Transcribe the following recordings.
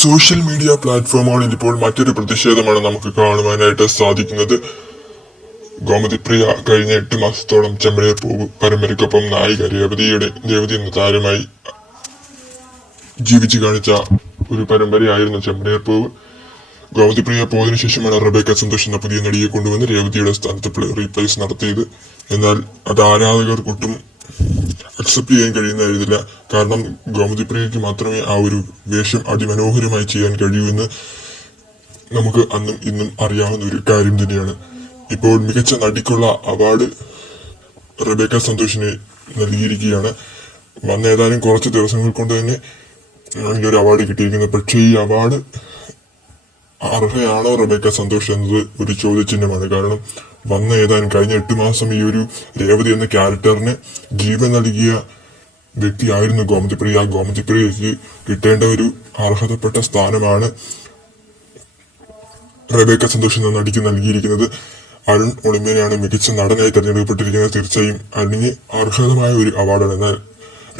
Social media പ്ലാറ്റ്ഫോമുകളിൽ ഇപ്പോൾ മറ്റൊരു പ്രതിഷേധമാണ് നമുക്ക് കാണുവാനായിട്ട് സാധിക്കുന്നത്. ഗോമതിപ്രിയ കഴിഞ്ഞ എട്ട് മാസത്തോളം ചെമ്പഴീർ പോകും പരമ്പരയ്ക്കൊപ്പം നായിക രേവതിയുടെ രേവതി എന്ന താരമായി ജീവിച്ചു കാണിച്ച ഒരു പരമ്പരയായിരുന്നു ചെമ്പഴീർ പൂവ് ഗോമതിപ്രിയ പോയതിനു ശേഷമാണ് റബേക്ക സന്തോഷ് എന്ന പുതിയ നടിയെ കൊണ്ടുവന്ന് രേവതിയുടെ സ്ഥാനത്ത് റീപ്ലേസ് നടത്തിയത്. എന്നാൽ അത് ആരാധകർക്ക് ഒട്ടും അക്സെപ്റ്റ് ചെയ്യാൻ കഴിയുന്നതായിരുന്നില്ല. കാരണം ഗോമതിപ്രിയയ്ക്ക് മാത്രമേ ആ ഒരു വേഷം അതിമനോഹരമായി ചെയ്യാൻ കഴിയൂ എന്ന് നമുക്ക് അന്നും ഇന്നും അറിയാവുന്ന ഒരു കാര്യം തന്നെയാണ്. ഇപ്പോൾ മികച്ച നടിക്കുള്ള അവാർഡ് റബേക്ക സന്തോഷിന് നൽകിയിരിക്കുകയാണ്. വന്ന ഏതാനും കുറച്ച് ദിവസങ്ങൾ കൊണ്ട് തന്നെ ഈ ഒരു അവാർഡ് കിട്ടിയിരിക്കുന്നത് പക്ഷേ ഈ അവാർഡ് അർഹയാണോ റബേക്ക സന്തോഷ് എന്നത് ഒരു ചോദ്യചിഹ്നമാണ്. കാരണം വന്ന ഏതാനും കഴിഞ്ഞ എട്ട് മാസം ഈ ഒരു രേവതി എന്ന ക്യാരക്ടറിന് ജീവൻ നൽകിയ വ്യക്തിയായിരുന്നു ഗോമതിപ്രിയ. ആ ഗോമതിപ്രിയയ്ക്ക് കിട്ടേണ്ട ഒരു അർഹതപ്പെട്ട സ്ഥാനമാണ് റബേക്ക സന്തോഷ് എന്ന നടിക്ക് നൽകിയിരിക്കുന്നത്. അരുൺ ഒളിമ്പ്യനെയാണ് മികച്ച നടനായി തെരഞ്ഞെടുക്കപ്പെട്ടിരിക്കുന്നത്. തീർച്ചയായും അരുണിന് അർഹതമായ ഒരു അവാർഡാണ്. എന്നാൽ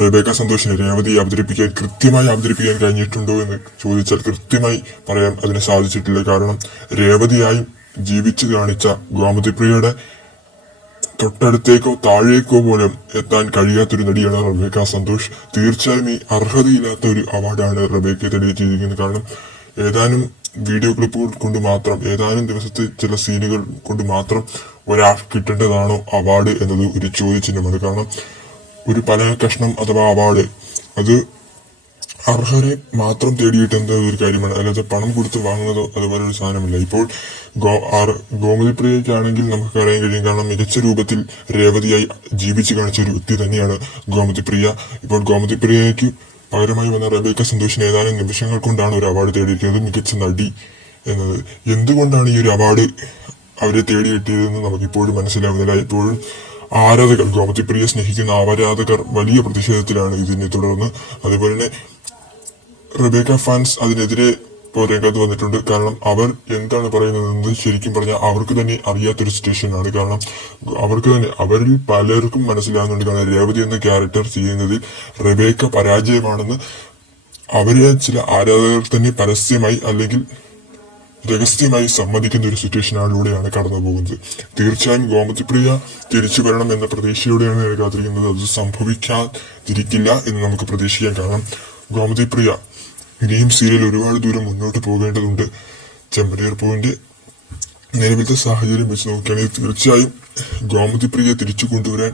റബേക്ക സന്തോഷിനെ രേവതി അവതരിപ്പിക്കാൻ കൃത്യമായി അവതരിപ്പിക്കാൻ കഴിഞ്ഞിട്ടുണ്ടോ എന്ന് ചോദിച്ചാൽ കൃത്യമായി പറയാൻ അതിന് സാധിച്ചിട്ടില്ല. കാരണം രേവതിയായി ജീവിച്ചു കാണിച്ച ഗോമതിപ്രിയയുടെ തൊട്ടടുത്തേക്കോ താഴേക്കോ പോലും എത്താൻ കഴിയാത്തൊരു നടിയാണ് റബേക്ക സന്തോഷ്. തീർച്ചയായും ഈ അർഹതയില്ലാത്ത ഒരു അവാർഡാണ് റബേക്ക തെളിയിച്ചിരിക്കുന്നത്. കാരണം ഏതാനും വീഡിയോ ക്ലിപ്പുകൾ കൊണ്ട് മാത്രം ഏതാനും ദിവസത്തെ ചില സീനുകൾ കൊണ്ട് മാത്രം ഒരാൾ കിട്ടേണ്ടതാണോ അവാർഡ് എന്നത് ഒരു ചോദ്യചിഹ്നമാണ്. കാരണം ഒരു പല കഷ്ണം അഥവാ അവാർഡ് അത് അർഹരെ മാത്രം തേടിയിട്ട് എന്താ ഒരു കാര്യമാണ്? അല്ലാതെ പണം കൊടുത്ത് വാങ്ങുന്നതോ അതുപോലെ ഒരു സാധനമില്ല. ഇപ്പോൾ ഗോ ആർ ഗോമതിപ്രിയയ്ക്കാണെങ്കിൽ നമുക്ക് അറിയാൻ കഴിയും. കാരണം മികച്ച രൂപത്തിൽ രേവതിയായി ജീവിച്ചു കാണിച്ച ഒരു വ്യക്തി തന്നെയാണ് ഗോമതിപ്രിയ. ഇപ്പോൾ ഗോമതിപ്രിയയ്ക്ക് പകരമായി വന്ന റബേക്ക സന്തോഷിന് ഏതാനും നിമിഷങ്ങൾ കൊണ്ടാണ് ഒരു അവാർഡ് തേടിയിരിക്കുന്നത്. മികച്ച നടി എന്നത്. എന്തുകൊണ്ടാണ് ഈ ഒരു അവാർഡ് അവരെ തേടി കിട്ടിയതെന്ന് നമുക്കിപ്പോഴും മനസ്സിലാവുന്നില്ല. ഇപ്പോഴും ആരാധകർ ഗോമതിപ്രിയെ സ്നേഹിക്കുന്ന ആരാധകർ വലിയ പ്രതിഷേധത്തിലാണ് ഇതിനെ തുടർന്ന്. അതുപോലെ തന്നെ റബേക്ക ഫാൻസ് അതിനെതിരെ ഇപ്പോൾ രംഗത്ത് വന്നിട്ടുണ്ട്. കാരണം അവർ എന്താണ് പറയുന്നതെന്ന് ശരിക്കും പറഞ്ഞാൽ അവർക്ക് തന്നെ അറിയാത്തൊരു സിറ്റുവേഷനാണ് കാരണം അവർക്ക് തന്നെ അവരിൽ പലർക്കും മനസ്സിലാകുന്നുണ്ട്. കാരണം രേവതി എന്ന ക്യാരക്ടർ ചെയ്യുന്നതിൽ റബേക്ക പരാജയമാണെന്ന് അവരെ ചില ആരാധകർ തന്നെ പരസ്യമായി അല്ലെങ്കിൽ രഹസ്യമായി സമ്മതിക്കുന്ന ഒരു സിറ്റുവേഷനിലൂടെയാണ് കടന്നു പോകുന്നത്. തീർച്ചയായും ഗോമതിപ്രിയ തിരിച്ചു വരണം എന്ന പ്രതീക്ഷയോടെയാണ് കാത്തിരിക്കുന്നത്. അത് സംഭവിക്കാതിരിക്കില്ല എന്ന് നമുക്ക് പ്രതീക്ഷിക്കാം. കാരണം ഗോമതിപ്രിയ ഇനിയും സീരിയൽ ഒരുപാട് ദൂരം മുന്നോട്ട് പോകേണ്ടതുണ്ട്. ചെമ്പനീർ പോയിന്റ് നിലവിലത്തെ സാഹചര്യം വെച്ച് നോക്കുകയാണെങ്കിൽ തീർച്ചയായും ഗോമതി പ്രിയ തിരിച്ചു കൊണ്ടുവരാൻ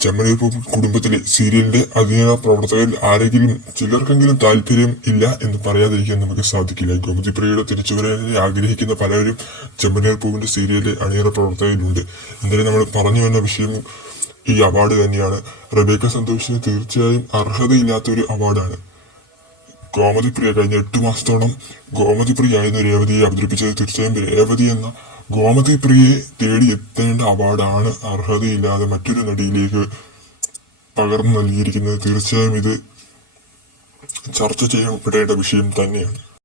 ചെമ്മനീർ കുടുംബത്തിലെ സീരിയലിന്റെ അധീന പ്രവർത്തകരിൽ ആരെങ്കിലും ചിലർക്കെങ്കിലും താല്പര്യം ഇല്ല എന്ന് പറയാതിരിക്കാൻ നമുക്ക് സാധിക്കില്ല. ഗോമതി പ്രിയയുടെ തിരിച്ചുവരാനെ ആഗ്രഹിക്കുന്ന പലരും ചെമ്മനീർ പൂവിന്റെ സീരിയലിലെ അണിയറ പ്രവർത്തകരിലുണ്ട്. എന്തായാലും നമ്മൾ പറഞ്ഞു വന്ന വിഷയം ഈ അവാർഡ് തന്നെയാണ്. റബേക്ക സന്തോഷിന് തീർച്ചയായും അർഹതയില്ലാത്ത ഒരു അവാർഡാണ് ഗോമതിപ്രിയ കഴിഞ്ഞ എട്ട് മാസത്തോളം ഗോമതിപ്രിയ ആയിരുന്നു രേവതിയെ അവതരിപ്പിച്ചത് തീർച്ചയായും രേവതി എന്ന ഗോമതി പ്രിയെ തേടി എത്തേണ്ട അവാർഡാണ് അർഹതയില്ലാതെ മറ്റൊരു നടിയിലേക്ക് പകർന്നു നൽകിയിരിക്കുന്നത്. തീർച്ചയായും ഇത് ചർച്ച ചെയ്യപ്പെടേണ്ട വിഷയം തന്നെയാണ്.